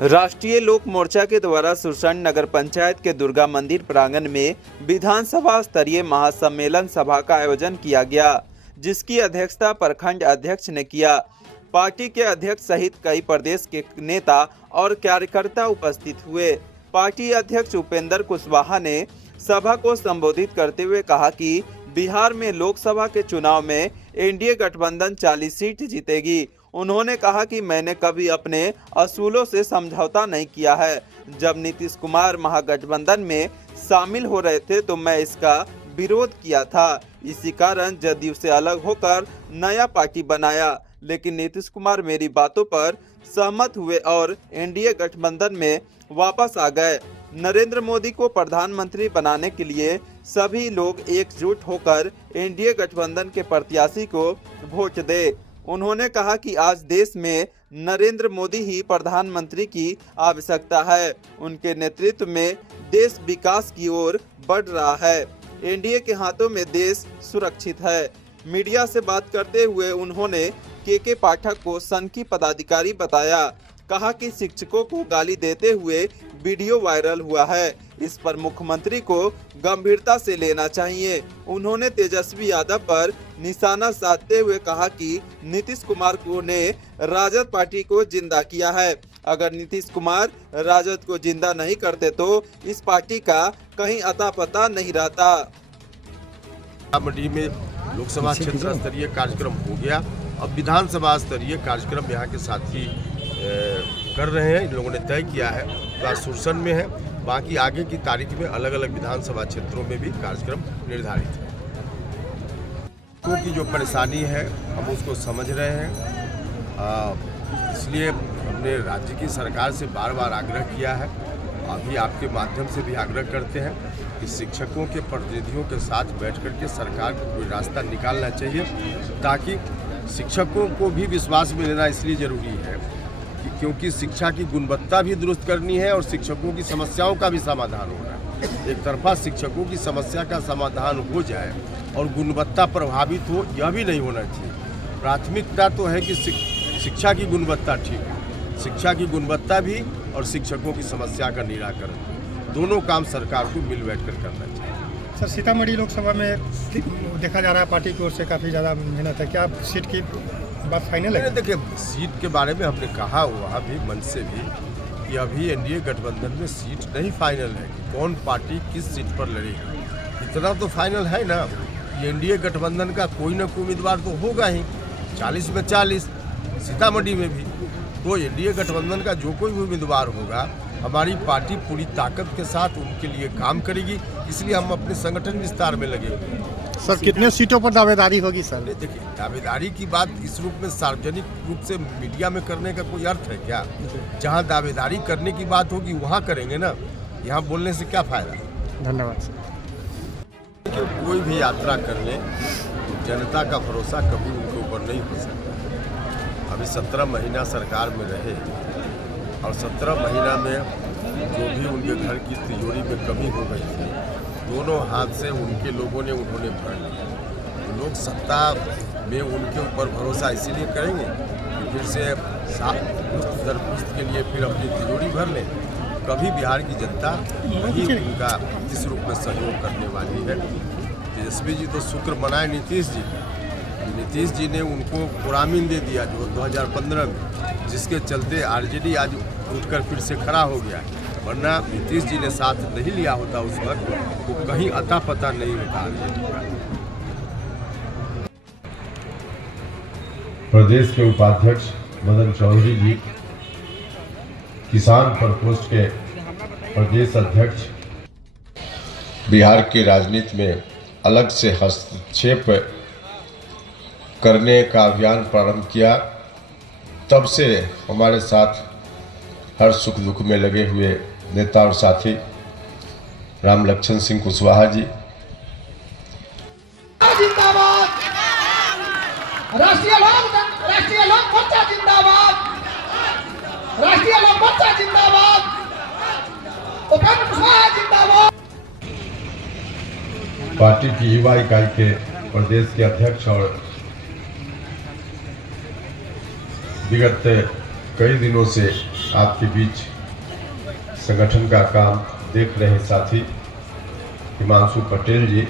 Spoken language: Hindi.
राष्ट्रीय लोक मोर्चा के द्वारा सुरसंड नगर पंचायत के दुर्गा मंदिर प्रांगण में विधानसभा स्तरीय महासम्मेलन सभा का आयोजन किया गया, जिसकी अध्यक्षता प्रखंड अध्यक्ष ने किया। पार्टी के अध्यक्ष सहित कई प्रदेश के नेता और कार्यकर्ता उपस्थित हुए। पार्टी अध्यक्ष उपेंद्र कुशवाहा ने सभा को संबोधित करते हुए कहा कि बिहार में लोकसभा के चुनाव में एनडीए गठबंधन 40 सीट जीतेगी। उन्होंने कहा कि मैंने कभी अपने असूलों से समझौता नहीं किया है। जब नीतीश कुमार महागठबंधन में शामिल हो रहे थे तो मैं इसका विरोध किया था। इसी कारण जदयू से अलग होकर नया पार्टी बनाया, लेकिन नीतीश कुमार मेरी बातों पर सहमत हुए और एनडीए गठबंधन में वापस आ गए। नरेंद्र मोदी को प्रधानमंत्री बनाने के लिए सभी लोग एकजुट होकर एनडीए गठबंधन के प्रत्याशी को वोट दें। उन्होंने कहा कि आज देश में नरेंद्र मोदी ही प्रधानमंत्री की आवश्यकता है। उनके नेतृत्व में देश विकास की ओर बढ़ रहा है। एनडीए के हाथों में देश सुरक्षित है। मीडिया से बात करते हुए उन्होंने के पाठक को सनकी पदाधिकारी बताया। कहा कि शिक्षकों को गाली देते हुए वीडियो वायरल हुआ है, इस पर मुख्यमंत्री को गंभीरता से लेना चाहिए। उन्होंने तेजस्वी यादव पर निशाना साधते हुए कहा कि नीतीश कुमार को ने राजद पार्टी को जिंदा किया है। अगर नीतीश कुमार राजद को जिंदा नहीं करते तो इस पार्टी का कहीं अता पता नहीं रहता। सीतामढ़ी में लोकसभा क्षेत्र स्तरीय कार्यक्रम हो गया, अब विधानसभा स्तरीय कार्यक्रम यहाँ के साथी कर रहे हैं। इन लोगों ने तय किया है, तो आज सुरसन में है, बाकी आगे की तारीख में अलग अलग विधानसभा क्षेत्रों में भी कार्यक्रम निर्धारित है। की जो परेशानी है हम उसको समझ रहे हैं, इसलिए हमने राज्य की सरकार से बार बार आग्रह किया है। अभी आपके माध्यम से भी आग्रह करते हैं कि शिक्षकों के प्रतिनिधियों के साथ बैठ कर के सरकार को कोई रास्ता निकालना चाहिए, ताकि शिक्षकों को भी विश्वास में लेना इसलिए ज़रूरी है क्योंकि शिक्षा की गुणवत्ता भी दुरुस्त करनी है और शिक्षकों की समस्याओं का भी समाधान होना है। एक तरफा शिक्षकों की समस्या का समाधान हो जाए और गुणवत्ता प्रभावित हो, यह भी नहीं होना चाहिए। प्राथमिकता तो है कि शिक्षा की गुणवत्ता ठीक है, शिक्षा की गुणवत्ता भी और शिक्षकों की समस्या का निराकरण, दोनों काम सरकार को मिल बैठ कर करना चाहिए। सर, सीतामढ़ी लोकसभा में देखा जा रहा है पार्टी की ओर से काफ़ी ज़्यादा मेहनत है, क्या सीट की बात फाइनल है? देखिए, सीट के बारे में हमने कहा हुआ भी मन से भी कि अभी एनडीए गठबंधन में सीट नहीं फाइनल है कि कौन पार्टी किस सीट पर लड़ेगी। इतना तो फाइनल है ना कि एनडीए गठबंधन का कोई ना कोई उम्मीदवार तो होगा ही, 40 में 40 सीतामढ़ी में भी। तो एनडीए गठबंधन का जो कोई भी उम्मीदवार होगा, हमारी पार्टी पूरी ताकत के साथ उनके लिए काम करेगी, इसलिए हम अपने संगठन विस्तार में लगे। सर, कितने सीटों पर दावेदारी होगी? सर देखिए, दावेदारी की बात इस रूप में सार्वजनिक रूप से मीडिया में करने का कोई अर्थ है क्या? जहां दावेदारी करने की बात होगी वहां करेंगे ना, यहां बोलने से क्या फायदा। धन्यवाद सर। कोई भी यात्रा कर ले, जनता का भरोसा कभी उनके ऊपर नहीं हो सकता। अभी 17 महीना सरकार में रहे और 17 महीना में जो भी उनके घर की तिजोरी में कमी हो गई थी, दोनों हाथ से उनके लोगों ने उन्होंने भर लिया। तो लोग सत्ता में उनके ऊपर भरोसा इसीलिए करेंगे कि फिर से पुस्त दर पुस्त के लिए फिर अपनी तिजोरी भर लें। कभी बिहार की जनता नहीं उनका इस रूप में सहयोग करने वाली है। तेजस्वी जी तो शुक्र मनाए नीतीश जी ने उनको कुरामीन दे दिया जो 2015 में, जिसके चलते आरजेडी आज उठकर फिर से खड़ा हो गया। वरना नीतीश जी ने साथ नहीं लिया होता उस वक्त, वो कहीं अता पता नहीं होता। प्रदेश के उपाध्यक्ष मदन चौधरी जी, किसान प्रकोष्ठ के प्रदेश अध्यक्ष, बिहार की राजनीति में अलग से हस्तक्षेप करने का अभियान प्रारंभ किया, तब से हमारे साथ हर सुख दुख में लगे हुए नेता और साथी राम लक्ष्मण सिंह कुशवाहा जी, जिंदाबाद, राष्ट्रीय लोक मोर्चा जिंदाबाद, राष्ट्रीय लोक मोर्चा जिंदाबाद, उपेंद्र कुशवाहा जिंदाबाद। पार्टी की युवा इकाई के प्रदेश के अध्यक्ष और विगत कई दिनों से आपके बीच संगठन का काम देख रहे साथी हिमांशु पटेल जी